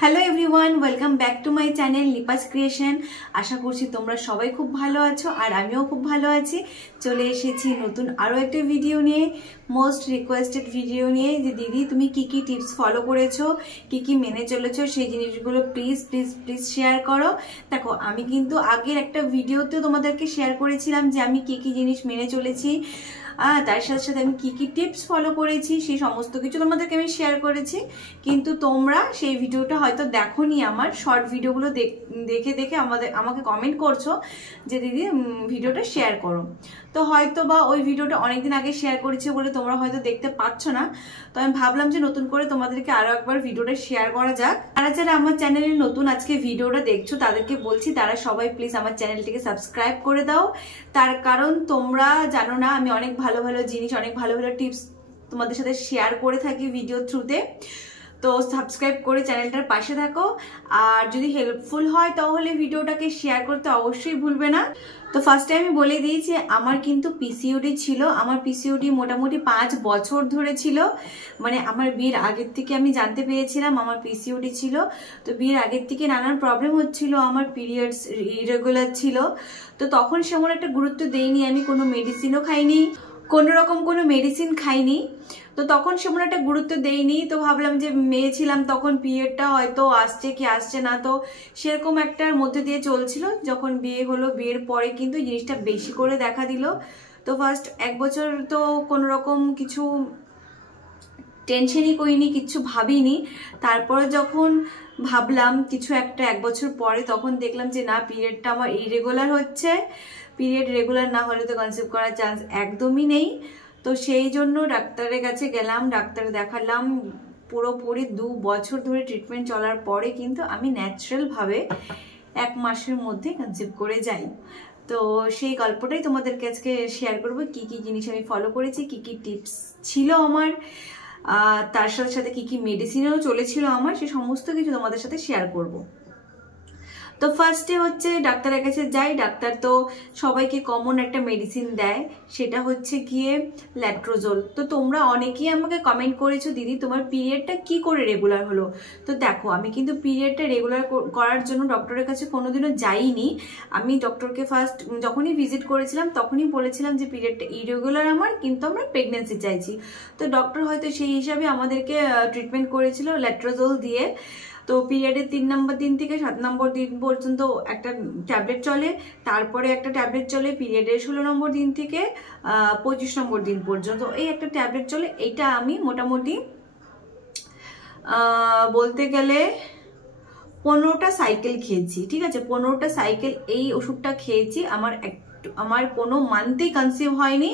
Hello everyone, welcome back to my channel Lipa's creation. আশা করছি তোমরা সবাই খুব ভালো আছো আর আমিও খুব ভালো আছি। চলে এসেছি নতুন আরও একটা ভিডিও নিয়ে, মোস্ট রিকোয়েস্টেড ভিডিও নিয়ে, যে দিদি তুমি কি কি টিপস ফলো করেছো, কি কি মেনে চলেছো, সেই জিনিসগুলো প্লিজ প্লিজ প্লিজ শেয়ার করো। দেখো, আমি কিন্তু আগের একটা ভিডিওতে তোমাদেরকে শেয়ার করেছিলাম যে আমি কি কি জিনিস মেনে চলেছি, তার সাথে সাথে আমি কি কি টিপস ফলো করেছি সেই সমস্ত কিছু তোমাদেরকে আমি শেয়ার করেছি। কিন্তু তোমরা সেই ভিডিওটা হয়তো দেখোনি, আমার শর্ট ভিডিওগুলো দেখে দেখে আমাকে কমেন্ট করছো যে দিদি ভিডিওটা শেয়ার করো। তো হয়তো বা ওই ভিডিওটা অনেকদিন আগে শেয়ার করেছি বলে তোমরা হয়তো দেখতে পাচ্ছ না। তো আমি ভাবলাম যে নতুন করে তোমাদেরকে আরো একবার ভিডিওটা শেয়ার করা যাক। যারা যারা আমার চ্যানেলে নতুন আজকে ভিডিওটা দেখছো তাদেরকে বলছি তারা সবাই প্লিজ আমার চ্যানেলটিকে সাবস্ক্রাইব করে দাও। তার কারণ তোমরা জানো না, আমি অনেক ভালো ভালো জিনিস, অনেক ভালো ভালো টিপস তোমাদের সাথে শেয়ার করে থাকি ভিডিও থ্রুতে। তো সাবস্ক্রাইব করে চ্যানেলটার পাশে থাকো, আর যদি হেল্পফুল হয় তাহলে ভিডিওটাকে শেয়ার করতে অবশ্যই ভুলবে না। তো ফার্স্টে আমি বলে দিয়েছি, আমার কিন্তু পিসিওডি ছিল। আমার পিসিওডি মোটামুটি 5 বছর ধরে ছিল, মানে আমার বিয়ের আগের থেকে আমি জানতে পেরেছিলাম আমার পিসিওডি ছিল। তো বিয়ের আগের থেকে নানান প্রবলেম হচ্ছিল, আমার পিরিয়ডস ইরেগুলার ছিল। তো তখন সেমন একটা গুরুত্ব দেইনি, আমি কোনো মেডিসিনও খাইনি, কোনো রকম কোনো মেডিসিন খাইনি। তো তখন সেমন একটা গুরুত্ব দেইনি। তো ভাবলাম যে মেয়ে ছিলাম তখন, পিরিয়ডটা হয়তো আসছে কি আসছে না, তো সেরকম একটার মধ্যে দিয়ে চলছিল। যখন বিয়ে হলো, বিয়ের পরে কিন্তু জিনিসটা বেশি করে দেখা দিল। তো ফার্স্ট 1 বছর তো কোনো রকম কিছু টেনশনই করিনি, কিচ্ছু ভাবিনি। তারপরে যখন ভাবলাম কিছু একটা 1 বছর পরে, তখন দেখলাম যে না, পিরিয়ডটা আমার ইরেগুলার হচ্ছে। পিরিয়ড রেগুলার না হলে তো কনসিভ করার চান্স একদমই নেই। তো সেই জন্য ডাক্তারের কাছে গেলাম, ডাক্তার দেখালাম। পুরোপুরি 2 বছর ধরে ট্রিটমেন্ট চলার পরে কিন্তু আমি ন্যাচারালভাবে 1 মাসের মধ্যে কনসিভ করে যাই। তো সেই গল্পটাই তোমাদেরকে আজকে শেয়ার করবো, কি কি জিনিস আমি ফলো করেছি, কি কি টিপস ছিল আমার, তার সাথে সাথে কি কি মেডিসিনও চলেছিল আমার, সেই সমস্ত কিছু তোমাদের সাথে শেয়ার করব। তো ফার্স্টে হচ্ছে ডাক্তারের কাছে যাই। ডাক্তার তো সবাইকে কমন একটা মেডিসিন দেয়, সেটা হচ্ছে গিয়ে ল্যাট্রোজোল। তো তোমরা অনেকেই আমাকে কমেন্ট করেছো দিদি তোমার পিরিয়ডটা কি করে রেগুলার হলো। তো দেখো, আমি কিন্তু পিরিয়ডটা রেগুলার করার জন্য ডক্টরের কাছে কোনোদিনও যাইনি। আমি ডক্টরকে ফার্স্ট যখনই ভিজিট করেছিলাম তখনই বলেছিলাম যে পিরিয়ডটা ইরেগুলার আমার, কিন্তু আমরা প্রেগনেন্সি চাইছি। তো ডক্টর হয়তো সেই হিসাবে আমাদেরকে ট্রিটমেন্ট করেছিল ল্যাট্রোজোল দিয়ে। তো পিরিয়ডের 3 নম্বর দিন থেকে 7 নম্বর দিন পর্যন্ত একটা ট্যাবলেট চলে, তারপরে একটা ট্যাবলেট চলে পিরিয়ডের 16 নম্বর দিন থেকে 25 নম্বর দিন পর্যন্ত, এই একটা ট্যাবলেট চলে। এইটা আমি মোটামুটি বলতে গেলে 15টা সাইকেল খেয়েছি, ঠিক আছে, 15টা সাইকেল এই ওষুধটা খেয়েছি। আমার কোনো মান্থেই কনসিভ হয়নি,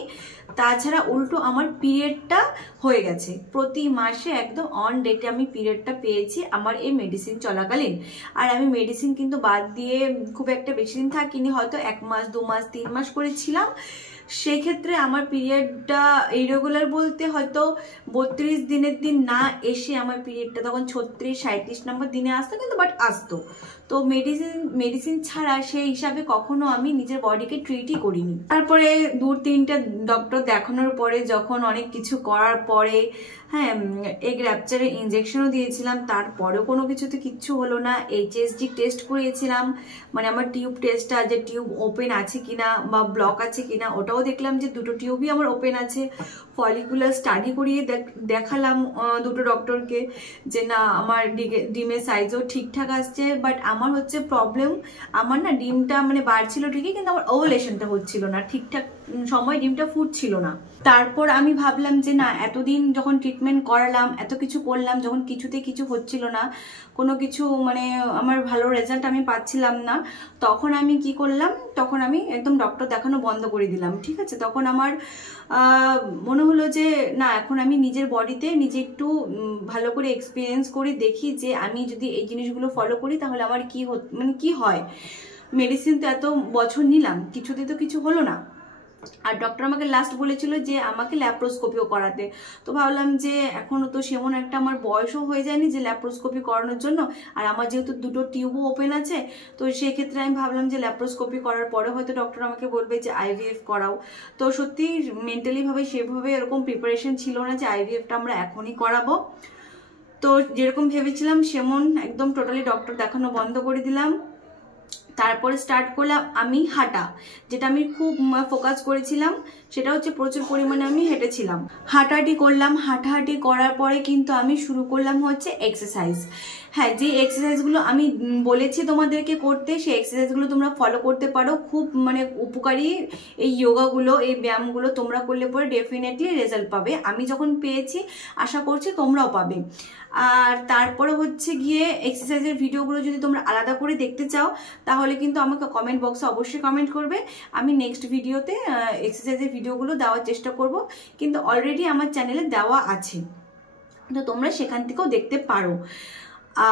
তাছাড়া উল্টো আমার পিরিয়ডটা হয়ে গেছে। প্রতি মাসে একদম অন ডেটে আমি পিরিয়ডটা পেয়েছি আমার এই মেডিসিন চলাকালীন। আর আমি মেডিসিন কিন্তু বাদ দিয়ে খুব একটা বেশি দিন থাকিনি, হয়তো 1 মাস 2 মাস 3 মাস করেছিলাম। সেক্ষেত্রে আমার পিরিয়ডটা ইরেগুলার বলতে হয়তো 32 দিনের দিন না এসে আমার পিরিয়ডটা তখন 36 37 নম্বর দিনে আসতো, কিন্তু বাট আসতো। তো মেডিসিন ছাড়া সেই হিসাবে কখনো আমি নিজের বডিকে ট্রিটই করিনি। তারপরে 2-3টা ডক্টর দেখানোর পরে, যখন অনেক কিছু করার পরে, হ্যাঁ, এগ র্যাপচারের ইঞ্জেকশনও দিয়েছিলাম, তারপরেও কোনো কিছুতে কিচ্ছু হলো না। এইচএসজি টেস্ট করিয়েছিলাম, মানে আমার টিউব টেস্টটা, যে টিউব ওপেন আছে কিনা বা ব্লক আছে কিনা, ওটাও দেখলাম যে 2টো টিউবই আমার ওপেন আছে। ফলিকুলার স্টাডি করিয়ে দেখালাম 2টো ডক্টরকে যে না, আমার ডিমের সাইজও ঠিকঠাক আসছে। বাট আমার হচ্ছে প্রবলেম, আমার না ডিমটা মানে বাড়ছিল ঠিকই, কিন্তু আমার ওভুলেশনটা হচ্ছিল না ঠিকঠাক সময়, ডিমটা ফুটছিল না। তারপর আমি ভাবলাম যে না, এতদিন যখন ট্রিটমেন্ট করালাম, এত কিছু করলাম, যখন কিছুতে কিছু হচ্ছিল না, কোনো কিছু মানে আমার ভালো রেজাল্ট আমি পাচ্ছিলাম না, তখন আমি কি করলাম, তখন আমি একদম ডক্টর দেখানো বন্ধ করে দিলাম, ঠিক আছে। তখন আমার মনে হলো যে না, এখন আমি নিজের বডিতে নিজে একটু ভালো করে এক্সপিরিয়েন্স করে দেখি যে আমি যদি এই জিনিসগুলো ফলো করি তাহলে আমার কি হয়। মেডিসিন তো এত বছর নিলাম, কিছুতে তো কিছু হলো না। আর ডক্টর আমাকে লাস্ট বলেছিল যে আমাকে ল্যাপ্রোস্কোপিও করাতে। তো ভাবলাম যে এখনো তো সেমন একটা আমার বয়সও হয়ে যায়নি যে ল্যাপ্রোস্কোপি করানোর জন্য, আর আমার যেহেতু 2টো টিউবও ওপেন আছে, তো সেক্ষেত্রে আমি ভাবলাম যে ল্যাপ্রোস্কোপি করার পরে হয়তো ডক্টর আমাকে বলবে যে আইভিএফ করাও। তো সত্যি মেন্টালি ভাবে সেভাবে এরকম প্রিপারেশন ছিল না যে আইভিএফটা আমরা এখনই করাবো। তো যেরকম ভেবেছিলাম সেমন একদম টোটালি ডক্টর দেখানো বন্ধ করে দিলাম। তারপরে স্টার্ট করলাম আমি হাঁটা, যেটা আমি খুব ফোকাস করেছিলাম সেটা হচ্ছে প্রচুর পরিমাণে আমি হেঁটেছিলাম, হাঁটাহাঁটি করলাম। হাঁটাহাঁটি করার পরে কিন্তু আমি শুরু করলাম হচ্ছে এক্সারসাইজ। হ্যাঁ, যে এক্সারসাইজগুলো আমি বলেছি তোমাদেরকে করতে, সেই এক্সারসাইজগুলো তোমরা ফলো করতে পারো। খুব মানে উপকারী এই যোগাগুলো, এই ব্যায়ামগুলো তোমরা করলে পরে ডেফিনেটলি রেজাল্ট পাবে। আমি যখন পেয়েছি আশা করছি তোমরাও পাবে। আর তারপরে হচ্ছে গিয়ে এক্সারসাইজের ভিডিওগুলো যদি তোমরা আলাদা করে দেখতে চাও তাহলে কিন্তু আমাকে কমেন্ট বক্সে অবশ্যই কমেন্ট করবে। আমি নেক্সট ভিডিওতে এক্সারসাইজের ভিডিওগুলো দেওয়ার চেষ্টা করব, কিন্তু অলরেডি আমার চ্যানেলে দেওয়া আছে, তো তোমরা সেখান থেকেও দেখতে পারো।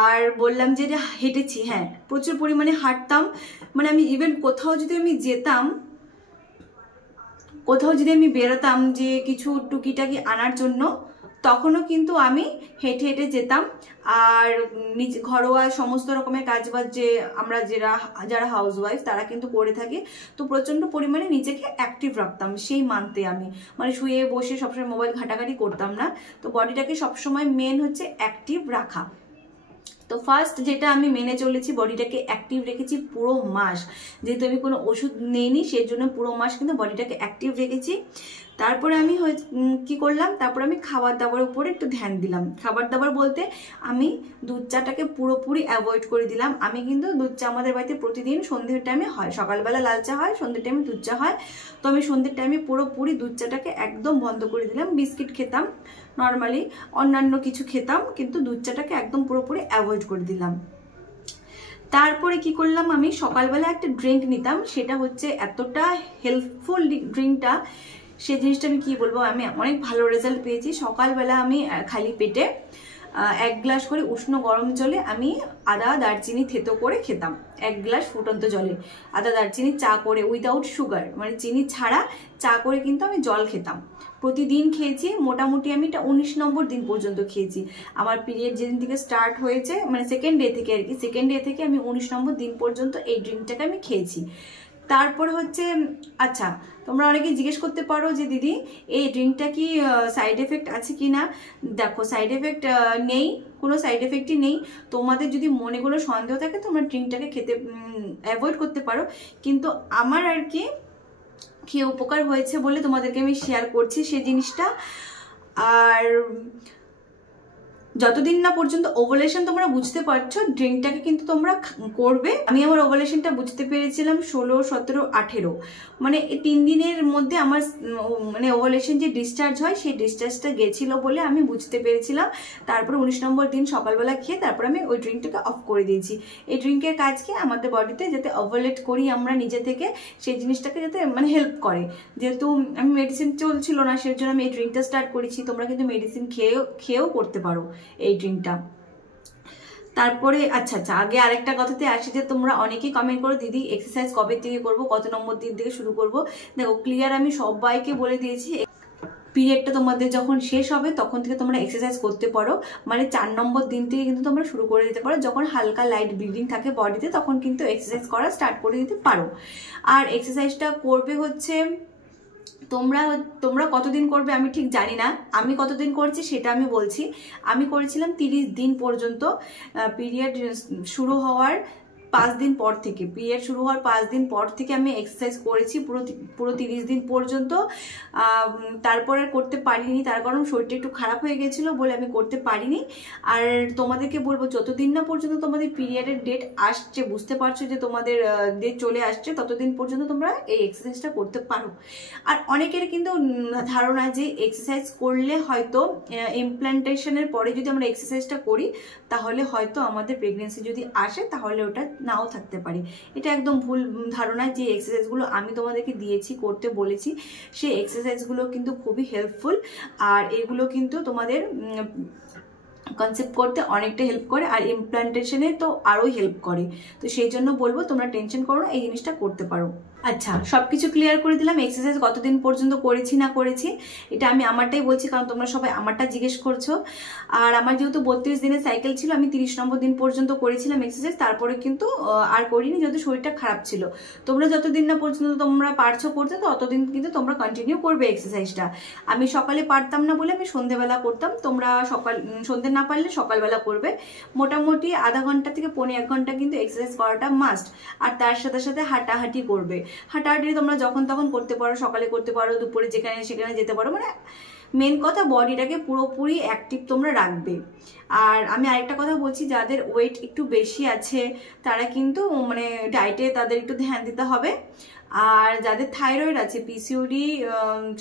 আর বললাম যে হেঁটেছি, হ্যাঁ প্রচুর পরিমাণে হাঁটতাম। মানে আমি ইভেন কোথাও যদি আমি যেতাম, কোথাও যদি আমি বেরোতাম যে কিছু টুকিটাকি আনার জন্য, তখনও কিন্তু আমি হেঁটে হেঁটে যেতাম। আর নিজ ঘরোয়া সমস্ত রকমের কাজবাজ যে আমরা যারা হাউসওয়াইফ তারা কিন্তু করে থাকি, তো প্রচণ্ড পরিমাণে নিজেকে অ্যাক্টিভ রাখতাম সেই মান্থে। আমি মানে শুয়ে বসে সবসময় মোবাইল ঘাটাঘাটি করতাম না, তো বডিটাকে সবসময় মেন হচ্ছে অ্যাক্টিভ রাখা। তো ফার্স্ট যেটা আমি মেনে চলেছি, বডিটাকে অ্যাক্টিভ রেখেছি পুরো মাস। যেহেতু আমি কোনো ওষুধ নেইনি সেই জন্য পুরো মাস কিন্তু বডিটাকে অ্যাক্টিভ রেখেছি। তারপরে আমি কি করলাম, তারপরে আমি খাবার দাবারের উপরে একটু ধ্যান দিলাম। খাবার দাবার বলতে আমি দুধ চাটাকে পুরোপুরি অ্যাভয়েড করে দিলাম। আমি কিন্তু দুধ চা আমাদের বাড়িতে প্রতিদিন সন্ধ্যের টাইমে হয়, সকালবেলা লাল চা হয়, সন্ধ্যের টাইমে দুধ চা হয়। তো আমি সন্ধ্যের টাইমে পুরোপুরি দুধ চাটাকে একদম বন্ধ করে দিলাম। বিস্কিট খেতাম নর্মালি, অন্যান্য কিছু খেতাম, কিন্তু দুধ চাটাকে একদম পুরোপুরি অ্যাভয়েড করে দিলাম। তারপরে কি করলাম, আমি সকালবেলা একটা ড্রিঙ্ক নিতাম, সেটা হচ্ছে এতটা হেল্পফুল ড্রিঙ্কটা, সেই জিনিসটা আমি কি বলবো, আমি অনেক ভালো রেজাল্ট পেয়েছি। সকালবেলা আমি খালি পেটে 1 গ্লাস করে উষ্ণ গরম জলে আমি আদা দারচিনি থেতো করে খেতাম। 1 গ্লাস ফুটন্ত জলে আদা দারচিনি চা করে, উইদাউট সুগার, মানে চিনি ছাড়া চা করে কিন্তু আমি জল খেতাম। প্রতিদিন খেয়েছি, মোটামুটি আমি এটা 19 নম্বর দিন পর্যন্ত খেয়েছি। আমার পিরিয়ড যেদিন থেকে স্টার্ট হয়েছে, মানে সেকেন্ড ডে থেকে আর কি, সেকেন্ড ডে থেকে আমি 19 নম্বর দিন পর্যন্ত এই ড্রিঙ্কটাকে আমি খেয়েছি। তারপরে হচ্ছে, আচ্ছা তোমরা অনেকে জিজ্ঞেস করতে পারো যে দিদি এই ড্রিঙ্কটা কি সাইড এফেক্ট আছে কি না। দেখো, সাইড এফেক্ট নেই, কোনো সাইড এফেক্টই নেই। তোমাদের যদি মনে কোনো সন্দেহ থাকে তোমরা ড্রিঙ্কটাকে খেতে অ্যাভয়েড করতে পারো, কিন্তু আমার আর কি খেয়ে উপকার হয়েছে বলে তোমাদেরকে আমি শেয়ার করছি সেই জিনিসটা। আর যতদিন না পর্যন্ত ওভালেশন তোমরা বুঝতে পারছো, ড্রিঙ্কটাকে কিন্তু তোমরা করবে। আমি আমার ওভালেশনটা বুঝতে পেরেছিলাম 16, 17, 18, মানে এই 3 দিনের মধ্যে আমার মানে ওভালেশন যে ডিসচার্জ হয় সেই ডিসচার্জটা গেছিল বলে আমি বুঝতে পেরেছিলাম। তারপরে 19 নম্বর দিন সকালবেলা খেয়ে তারপর আমি ওই ড্রিঙ্কটাকে অফ করে দিয়েছি। এই ড্রিঙ্কের কাজ কি, আমাদের বডিতে যাতে ওভালেট করি আমরা নিজে থেকে, সেই জিনিসটাকে যাতে মানে হেল্প করে। যেহেতু আমি মেডিসিন চলছিল না সেই জন্য আমি এই ড্রিঙ্কটা স্টার্ট করেছি। তোমরা কিন্তু মেডিসিন খেয়েও করতে পারো এই ড্রিঙ্কটা। তারপরে আচ্ছা আগে আরেকটা কথাতে আসি যে তোমরা অনেকেই কমেন্ট করো দিদি এক্সারসাইজ কবে থেকে করব, কত নম্বর দিন থেকে শুরু করব। দেখো ক্লিয়ার আমি সবাইকে বলে দিয়েছি, পিরিয়ডটা তোমাদের যখন শেষ হবে তখন থেকে তোমরা এক্সারসাইজ করতে পারো। মানে 4 নম্বর দিন থেকে কিন্তু তোমরা শুরু করে দিতে পারো। যখন হালকা লাইট ব্লিডিং থাকে বডিতে তখন কিন্তু এক্সারসাইজ করা স্টার্ট করে দিতে পারো। আর এক্সারসাইজটা করবে হচ্ছে তোমরা কতদিন করবে আমি ঠিক জানি না, আমি কতদিন করছি সেটা আমি বলছি। আমি করেছিলাম 30 দিন পর্যন্ত, পিরিয়ড শুরু হওয়ার 5 দিন পর থেকে, পিরিয়ড শুরু হওয়ার 5 দিন পর থেকে আমি এক্সারসাইজ করেছি পুরো 30 দিন পর্যন্ত। তারপর আর করতে পারিনি, তার কারণ শরীরটা একটু খারাপ হয়ে গেছিলো বলে আমি করতে পারিনি। আর তোমাদেরকে বলবো যতদিন না পর্যন্ত তোমাদের পিরিয়ডের ডেট আসছে, বুঝতে পারছো যে তোমাদের ডেট চলে আসছে, ততদিন পর্যন্ত তোমরা এই এক্সারসাইজটা করতে পারো। আর অনেকের কিন্তু ধারণা যে এক্সারসাইজ করলে হয়তো ইমপ্ল্যান্টেশনের পরে যদি আমরা এক্সারসাইজটা করি তাহলে হয়তো আমাদের প্রেগনেন্সি যদি আসে তাহলে ওটা নাও থাকতে পারে। এটা একদম ভুল ধারণা। যে এক্সারসাইজগুলো আমি তোমাদেরকে দিয়েছি করতে বলেছি সেই এক্সারসাইজগুলো কিন্তু খুবই হেল্পফুল। আর এগুলো কিন্তু তোমাদের কনসেপ্ট করতে অনেকটা হেল্প করে, আর ইমপ্ল্যান্টেশনে তো আরোই হেল্প করে। তো সেই জন্য বলবো তোমরা টেনশন করো না, এই জিনিসটা করতে পারো। আচ্ছা, সবকিছু ক্লিয়ার করে দিলাম। এক্সারসাইজ কতদিন পর্যন্ত করেছি না করেছি এটা আমি আমারটাই বলছি, কারণ তোমরা সবাই আমারটা জিজ্ঞেস করছো। আর আমার যেহেতু 32 দিনের সাইকেল ছিল, আমি 30 নম্বর দিন পর্যন্ত করেছিলাম এক্সারসাইজ, তারপরে কিন্তু আর করিনি, যেহেতু শরীরটা খারাপ ছিল। তোমরা যতদিন না পর্যন্ত তোমরা পারছো করতে, ততদিন কিন্তু তোমরা কন্টিনিউ করবে এক্সারসাইজটা। আমি সকালে পারতাম না বলে আমি সন্ধ্যেবেলা করতাম, তোমরা সন্ধ্যে না পারলে সকালবেলা করবে। মোটামুটি আধা ঘন্টা থেকে 1.5 ঘন্টা কিন্তু এক্সারসাইজ করাটা মাস্ট। আর তার সাথে সাথে হাঁটাহাঁটি করবে। হাঁটাহাঁটি তোমরা যখন তখন করতে পারো, সকালে করতে পারো, দুপুরে যেখানে সেখানে যেতে পারো, মানে মেন কথা বডিটাকে পুরোপুরি অ্যাক্টিভ তোমরা রাখবে। আর আমি আরেকটা কথা বলছি, যাদের ওয়েট একটু বেশি আছে তারা কিন্তু মানে ডায়েটে তাদের একটু ধ্যান দিতে হবে। আর যাদের থাইরয়েড আছে, পিসিওডি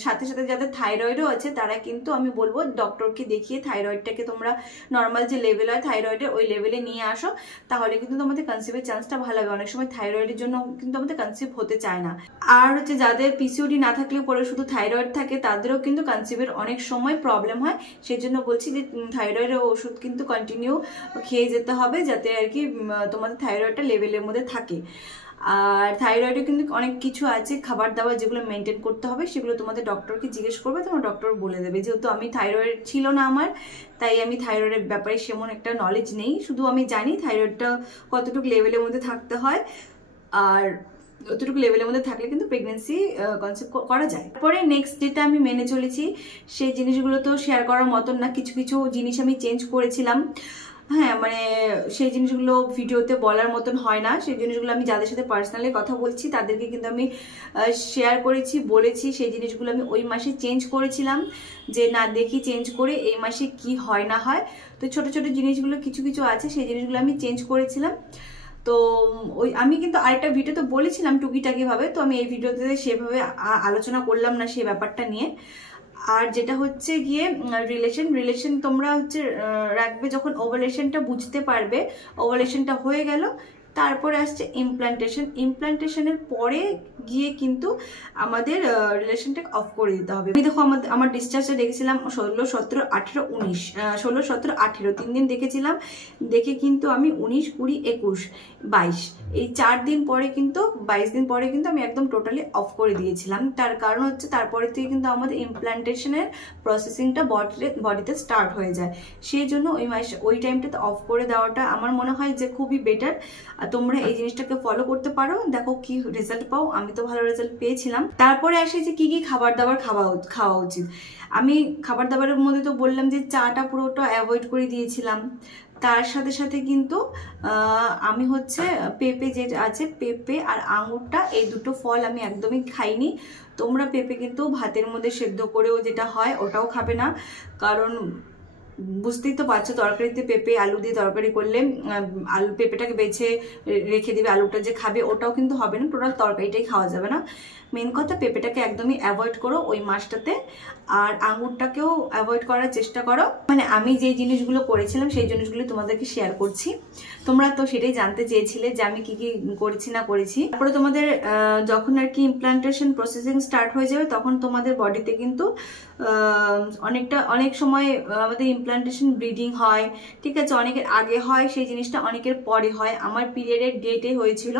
সাথে সাথে যাদের থাইরয়েডও আছে, তারা কিন্তু আমি বলবো ডক্টরকে দেখিয়ে থাইরয়েডটাকে তোমরা নর্মাল যে লেভেল হয় থাইরয়েডের, ওই লেভেলে নিয়ে আসো, তাহলে কিন্তু তোমাদের কনসিভের চান্সটা ভালো হবে। অনেক সময় থাইরয়েডের জন্য কিন্তু আমাদের কনসিভ হতে চায় না। আর হচ্ছে যাদের পিসিওডি না থাকলেও পরে শুধু থাইরয়েড থাকে, তাদেরও কিন্তু কনসিভের অনেক সময় প্রবলেম হয়। সেই জন্য বলছি যে থাইরয়েডের ওষুধ কিন্তু কন্টিনিউ খেয়ে যেতে হবে, যাতে আর কি তোমাদের থাইরয়েডটা লেভেলের মধ্যে থাকে। আর থাইরয়েডে কিন্তু অনেক কিছু আছে খাবার দাবার যেগুলো মেনটেন করতে হবে, সেগুলো তোমাদের ডক্টরকে জিজ্ঞেস করবে, তোমার ডক্টর বলে দেবে। যেহেতু আমি থাইরয়েড ছিল না আমার, তাই আমি থাইরয়েডের ব্যাপারে সেমন একটা নলেজ নেই। শুধু আমি জানি থাইরয়েডটা কতটুকু লেভেলের মধ্যে থাকতে হয়, আর অতটুকু লেভেলের মধ্যে থাকলে কিন্তু প্রেগনেন্সি কনসেপ্ট করা যায়। পরে নেক্সট যেটা আমি মেনে চলেছি, সেই জিনিসগুলো তো শেয়ার করার মতন না। কিছু কিছু জিনিস আমি চেঞ্জ করেছিলাম, হ্যাঁ, মানে সেই জিনিসগুলো ভিডিওতে বলার মতন হয় না। সেই জিনিসগুলো আমি যাদের সাথে পার্সোনালি কথা বলছি তাদেরকে কিন্তু আমি শেয়ার করেছি, বলেছি। সেই জিনিসগুলো আমি ওই মাসে চেঞ্জ করেছিলাম, যে না দেখি চেঞ্জ করে এই মাসে কি হয় না হয়। তো ছোট ছোট জিনিসগুলো কিছু কিছু আছে, সেই জিনিসগুলো আমি চেঞ্জ করেছিলাম। তো ওই আমি কিন্তু আরেকটা ভিডিওতে বলেছিলাম টুকিটাকি ভাবে, তো আমি এই ভিডিওতে সেভাবে আলোচনা করলাম না সেই ব্যাপারটা নিয়ে। আর যেটা হচ্ছে গিয়ে রিলেশন তোমরা হচ্ছে রাখবে যখন ওভালেশনটা বুঝতে পারবে, ওভালেশনটা হয়ে গেল, তারপরে আসছে ইমপ্লান্টেশনের পরে গিয়ে কিন্তু আমাদের রিলেশনটা অফ করে দিতে হবে। আমি দেখো আমার ডিসচার্জটা দেখেছিলাম 16, 17, 18, 19, 16, 17, 18 3 দিন দেখেছিলাম। দেখে কিন্তু আমি 19, 20, 21, 22 এই 4 দিন পরে কিন্তু 22 দিন পরে কিন্তু আমি একদম টোটালি অফ করে দিয়েছিলাম। তার কারণ হচ্ছে তারপরে থেকে কিন্তু আমাদের ইমপ্লান্টেশনের প্রসেসিংটা বডিতে স্টার্ট হয়ে যায়। সেই জন্য ওই টাইমটাতে অফ করে দেওয়াটা আমার মনে হয় যে খুবই বেটার। তোমরা এই জিনিসটাকে ফলো করতে পারো, দেখো কি রেজাল্ট পাও। আমি তো ভালো রেজাল্ট পেয়েছিলাম। তারপরে আসে যে কি কি খাবার দাবার খাওয়া উচিত। আমি খাবার দাবারের মধ্যে তো বললাম যে চাটা পুরোটা অ্যাভয়েড করে দিয়েছিলাম। তার সাথে সাথে কিন্তু আমি হচ্ছে পেঁপে যে আছে, পেঁপে আর আঙুরটা, এই দুটো ফল আমি একদমই খাইনি। তোমরা পেঁপে কিন্তু ভাতের মধ্যে সেদ্ধ করেও যেটা হয় ওটাও খাবে না, কারণ বুঝতেই তো পারছো তরকারিতে পেঁপে আলু দিয়ে তরকারি করলে পেঁপেটাকে বেছে রেখে দেবে, আলুটা যে খাবে ওটাও কিন্তু হবে না, টোটাল তরকারিটাই খাওয়া যাবে না। মেন কথা পেঁপেটাকে একদমই অ্যাভয়েড করো ওই মাসটাতে। আর আঙুরটাকেও অ্যাভয়েড করার চেষ্টা করো। মানে আমি যে জিনিসগুলো করেছিলাম সেই জিনিসগুলো তোমাদেরকে শেয়ার করছি। তোমরা তো সেটাই জানতে চেয়েছিলে যে আমি কি কি করেছি না করেছি। তারপরে তোমাদের যখন আর কি ইমপ্লান্টেশন প্রসেসিং স্টার্ট হয়ে যাবে, তখন তোমাদের বডিতে কিন্তু অনেক সময় আমাদের ইমপ্লান্টেশন ব্লিডিং হয়, ঠিক আছে, অনেকের আগে হয় সেই জিনিসটা, অনেকের পরে হয়। আমার পিরিয়ডের ডেটে হয়েছিল,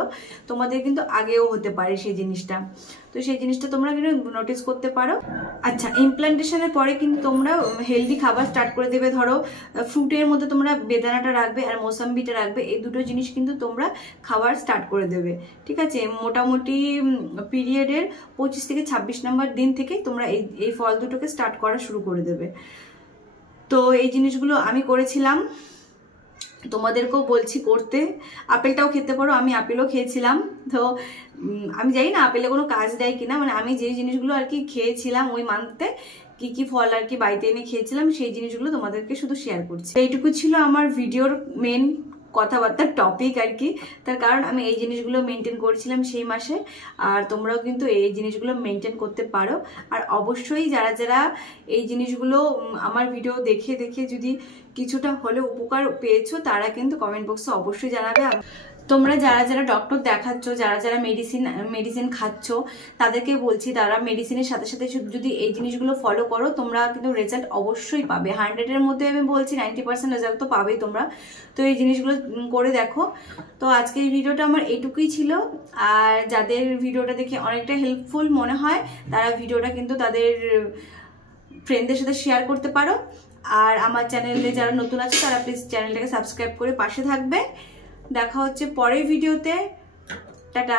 তোমাদের কিন্তু আগেও হতে পারে সেই জিনিসটা। তো সেই জিনিসটা তোমরা কিন্তু নোটিস করতে পারো। আচ্ছা, ইমপ্লান্টেশনের পরে কিন্তু তোমরা হেলদি খাবার স্টার্ট করে দেবে। ধরো ফ্রুটের মধ্যে তোমরা বেদানাটা রাখবে আর মৌসাম্বিটা রাখবে, এই দুটো জিনিস কিন্তু তোমরা খাবার স্টার্ট করে দেবে, ঠিক আছে। মোটামুটি পিরিয়ডের 25 থেকে 26 নম্বর দিন থেকে তোমরা এই ফল দুটোকে স্টার্ট করা শুরু করে দেবে। তো এই জিনিসগুলো আমি করেছিলাম, তোমাদেরকেও বলছি করতে। আপেলটাও খেতে পারো, আমি আপেলও খেয়েছিলাম। তো আমি জানি না আপেলে কোনো কাজ দেয় কিনা, মানে আমি যে জিনিসগুলো আর কি খেয়েছিলাম ওই মান্থে, কি কি ফল আর কি বাড়িতে এনে খেয়েছিলাম, সেই জিনিসগুলো তোমাদেরকে শুধু শেয়ার করছি। এইটুকু ছিল আমার ভিডিওর মেন কথাবার্তার টপিক আর কি। তার কারণ আমি এই জিনিসগুলো মেনটেন করেছিলাম সেই মাসে, আর তোমরাও কিন্তু এই জিনিসগুলো মেনটেন করতে পারো। আর অবশ্যই যারা যারা এই জিনিসগুলো আমার ভিডিও দেখে দেখে যদি কিছুটা হলেও উপকার পেয়েছো, তারা কিন্তু কমেন্ট বক্সে অবশ্যই জানাবে। তোমরা যারা যারা ডক্টর দেখাচ্ছ, যারা যারা মেডিসিন খাচ্ছ, তাদেরকে বলছি তারা মেডিসিনের সাথে সাথে যদি এই জিনিসগুলো ফলো করো তোমরা কিন্তু রেজাল্ট অবশ্যই পাবে। 100-এর মধ্যে আমি বলছি 90% রেজাল্ট তো পাবেই তোমরা। তো এই জিনিসগুলো করে দেখো। তো আজকে এই ভিডিওটা আমার এইটুকুই ছিল। আর যাদের ভিডিওটা দেখে অনেকটা হেল্পফুল মনে হয় তারা ভিডিওটা কিন্তু তাদের ফ্রেন্ডদের সাথে শেয়ার করতে পারো। আর আমার চ্যানেলে যারা নতুন আছে তারা প্লিজ চ্যানেলটাকে সাবস্ক্রাইব করে পাশে থাকবে। দেখা হচ্ছে পরের ভিডিওতে। টাটা।